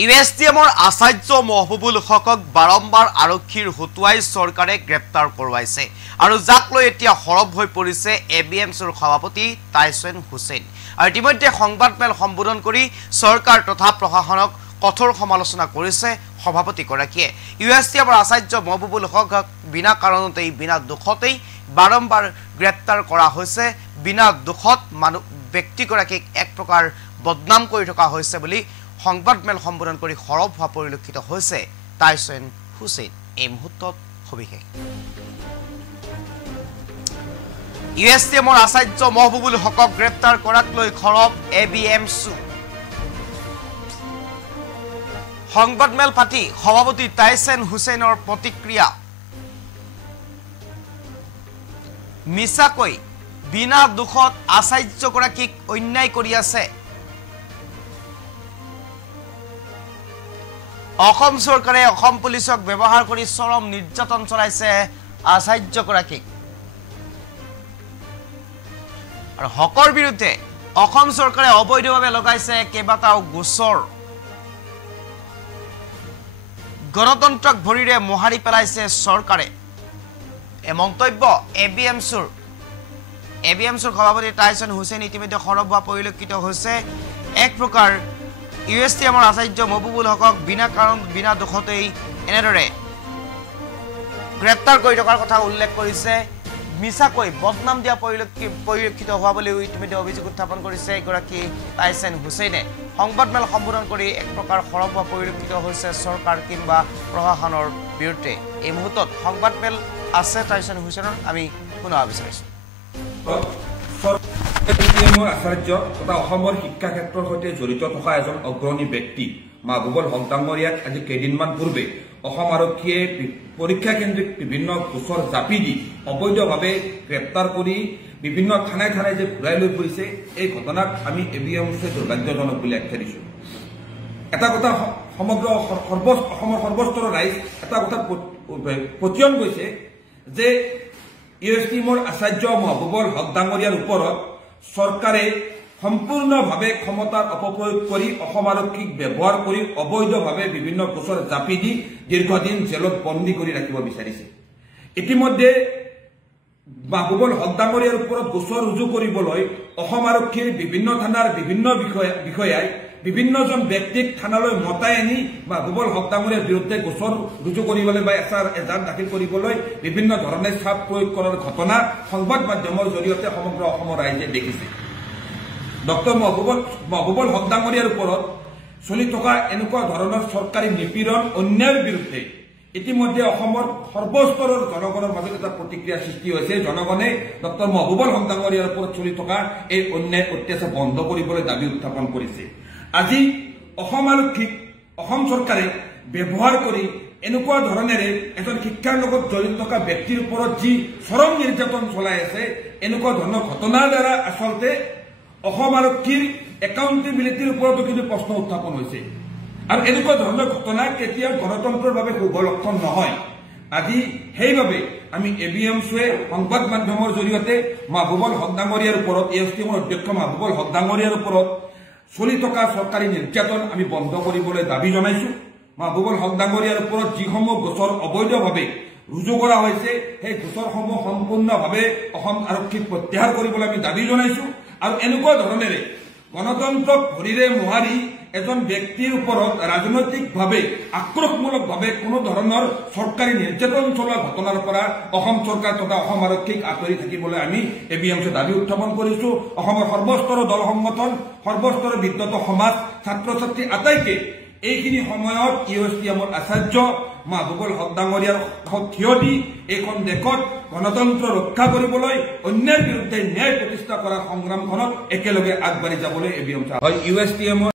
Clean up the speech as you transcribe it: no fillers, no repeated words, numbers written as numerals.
ইউএছটিএমৰ আচাৰ্য মহবুবুল হকক বাৰম্বাৰ আৰক্ষীৰ হতুৱাই চৰকাৰে গ্ৰেপ্তাৰ কৰোৱাইছে আৰু যাক লৈ এতিয়া হৰব হৈ পৰিছে এবিএমচিৰ সভাপতি টাইছন হুছেইন। আৰু ইতিমধ্যে সংবাদমেল সম্বোধন কৰি চৰকাৰ তথা প্ৰশাসনক কঠোৰ সমালোচনা কৰিছে সভাপতিগৰাকীয়ে। ইউএছটিএমৰ আচাৰ্য মহবুবুল হকক বিনা কাৰণতেই বিনা দোষতেই বাৰম্বাৰ গ্ৰেপ্তাৰ কৰা হৈছে। বিনা দোষত ব্যক্তিগৰাকীক এক প্ৰকাৰ বদনাম কৰি থকা হৈছে বুলি সংবাদমেল সম্বোধন কৰি হৰব হোৱা পৰিলক্ষিত হৈছে টাইছন হুছেইন। এই মুহূৰ্তত সবিশেষ ইউএছটিএমৰ আচাৰ্য মহবুবুল হকক গ্ৰেপ্তাৰ কৰাক লৈ হৰব এবিএমচি। সংবাদমেল পাতি সভাপতি টাইছন হুছেইনৰ প্ৰতিক্ৰিয়া। মিছাকৈ বিনা দোষত আচাৰ্যগৰাকীক অন্যায় কৰি আছে। অসম চৰকাৰে অসম পুলিচক ব্যৱহাৰ কৰি চৰম নিৰ্যাতন চলাইছে আচাৰ্যগৰাকীক। আৰু হকৰ বিৰুদ্ধে অসম চৰকাৰে অবৈধভাৱে লগাইছে কেইবাটাও গোচৰ। গণতন্ত্ৰক ভৰিৰে মোহাৰি পেলাইছে চৰকাৰে। এই মন্তব্য এবিএমচিৰ সভাপতি টাইছন হুছেইন ইতিমধ্যে হৰব হোৱা পৰিলক্ষিত হৈছে। এক প্ৰকাৰ ইউএছটিএমৰ আচাৰ্য মহবুবুল হকক বিনা কাৰণ বিনা দোষতেই এনেদৰে গ্ৰেপ্তাৰ কৰি থকাৰ কথা উল্লেখ কৰিছে। মিছাকৈ বদনাম দিয়া পৰিলক্ষিত হোৱা বুলিও ইতিমধ্যে অভিযোগ উত্থাপন কৰিছে এগৰাকী টাইছন হুছেইনে। সংবাদমেল সম্বোধন কৰি এক প্ৰকাৰ হৰব হোৱা পৰিলক্ষিত হৈছে চৰকাৰ কিংবা প্ৰশাসনৰ বিৰুদ্ধে। এই মুহূৰ্তত সংবাদমেল আছে টাইছন হুছেইনৰ, আমি শুনাব বিচাৰিছোঁ। আচাৰ্য তথা অসমৰ শিক্ষা ক্ষেত্ৰৰ সৈতে জড়িত থকা এজন অগ্ৰণী ব্যক্তি মহবুবুল হক ডাঙৰীয়াক আজি কেইদিনমান পূৰ্বে অসম আৰক্ষীয়ে পৰীক্ষা কেন্দ্ৰিক বিভিন্ন গোচৰ জাপি দি অবৈধভাৱে গ্ৰেপ্তাৰ কৰি বিভিন্ন থানাই থানাই যে ঘূৰাই লৈ ফুৰিছে, এই ঘটনাক আমি এবিএমচিয়ে দুৰ্ভাগ্যজনক বুলি আখ্যা দিছোঁ। এটা কথা সমগ্ৰ অসমৰ সৰ্বস্তৰৰ ৰাইজ এটা কথা পতিয়ন গৈছে যে ইউএছটিএমৰ আচাৰ্য মহবুবুল হক ডাঙৰীয়াৰ ওপৰত চৰকাৰে সম্পূৰ্ণভাৱে ক্ষমতাৰ অপপ্ৰয়োগ কৰি অসম আৰক্ষীক ব্যৱহাৰ কৰি অবৈধভাৱে বিভিন্ন গোচৰ জাপি দি দীৰ্ঘদিন জেলত বন্দী কৰি ৰাখিব বিচাৰিছে। ইতিমধ্যে মহবুবুল হক ডাঙৰীয়াৰ ওপৰত গোচৰ ৰুজু কৰিবলৈ অসম আৰক্ষীৰ বিভিন্ন থানাৰ বিভিন্ন বিষয়াই বিভিন্নজন ব্যক্তিক থানালৈ মতাই আনি মহবুবুল হক ডাঙৰীয়াৰ বিৰুদ্ধে গোচৰ ৰুজু কৰিবলৈ বা এজাহাৰ দাখিল কৰিবলৈ বিভিন্ন ধৰণে চাপ প্ৰয়োগ কৰাৰ ঘটনা সংবাদ মাধ্যমৰ জৰিয়তে সমগ্ৰ অসমৰ ৰাইজে দেখিছে। ডক্টৰ মহবুবুল হক ডাঙৰীয়াৰ ওপৰত চলি থকা এনেকুৱা ধৰণৰ চৰকাৰী নিপীড়ন অন্যায়ৰ বিৰুদ্ধে ইতিমধ্যে অসমৰ সৰ্বস্তৰৰ জনগণৰ মাজত এটা প্ৰতিক্ৰিয়া সৃষ্টি হৈছে। জনগণে ডক্টৰ মহবুবুল হক ডাঙৰীয়াৰ ওপৰত চলি থকা এই অন্যায় অত্যাচাৰ বন্ধ কৰিবলৈ দাবী উত্থাপন কৰিছে। আজি অসম আৰক্ষীক অসম চৰকাৰে ব্যৱহাৰ কৰি এনেকুৱা ধৰণেৰে এজন শিক্ষাৰ লগত জড়িত থকা ব্যক্তিৰ ওপৰত যি চৰম নিৰ্যাতন চলাই আছে, এনেকুৱা ধৰণৰ ঘটনাৰ দ্বাৰা আচলতে অসম আৰক্ষীৰ একাউণ্টেবিলিটিৰ ওপৰতো কিন্তু প্ৰশ্ন উত্থাপন হৈছে। আৰু এনেকুৱা ধৰণৰ ঘটনা কেতিয়াও গণতন্ত্ৰৰ বাবে শুভ লক্ষণ নহয়। আজি সেইবাবে আমি এবিএমচিয়ে সংবাদ মাধ্যমৰ জৰিয়তে মহবুবুল হক ডাঙৰীয়াৰ ওপৰত ইউএছটিএমৰ অধ্যক্ষ মহবুবুল হক ডাঙৰীয়াৰ ওপৰত চলি থকা চৰকাৰী নিৰ্যাতন আমি বন্ধ কৰিবলৈ দাবী জনাইছোঁ। মহবুবুল হক ডাঙৰীয়াৰ ওপৰত যিসমূহ গোচৰ অবৈধভাৱে ৰুজু কৰা হৈছে, সেই গোচৰসমূহ সম্পূৰ্ণভাৱে অসম আৰক্ষীক প্ৰত্যাহাৰ কৰিবলৈ আমি দাবী জনাইছোঁ। আৰু এনেকুৱা ধৰণেৰে গণতন্ত্ৰক ভৰিৰে মোহাৰি এজন ব্যক্তিৰ ওপৰত ৰাজনৈতিকভাৱে আক্ৰোশমূলকভাৱে কোনো ধৰণৰ চৰকাৰী নিৰ্যাতন চলোৱা ঘটনাৰ পৰা অসম চৰকাৰ তথা অসম আৰক্ষীক আঁতৰি থাকিবলৈ আমি এবিএমচিয়ে দাবী উত্থাপন কৰিছোঁ। অসমৰ সৰ্বস্তৰৰ দল সংগঠন, সৰ্বস্তৰৰ বিদ্যত সমাজ, ছাত্ৰ ছাত্ৰী আটাইকে এইখিনি সময়ত ইউএছটিএমৰ আচাৰ্য মহবুবুল হক ডাঙৰীয়াৰ কাষত থিয় দি এইখন দেশত গণতন্ত্ৰ ৰক্ষা কৰিবলৈ অন্যায়ৰ বিৰুদ্ধে ন্যায় প্ৰতিষ্ঠা কৰাৰ সংগ্ৰামখনত একেলগে আগবাঢ়ি যাবলৈ এবিএমচি ইউএছটিএমৰ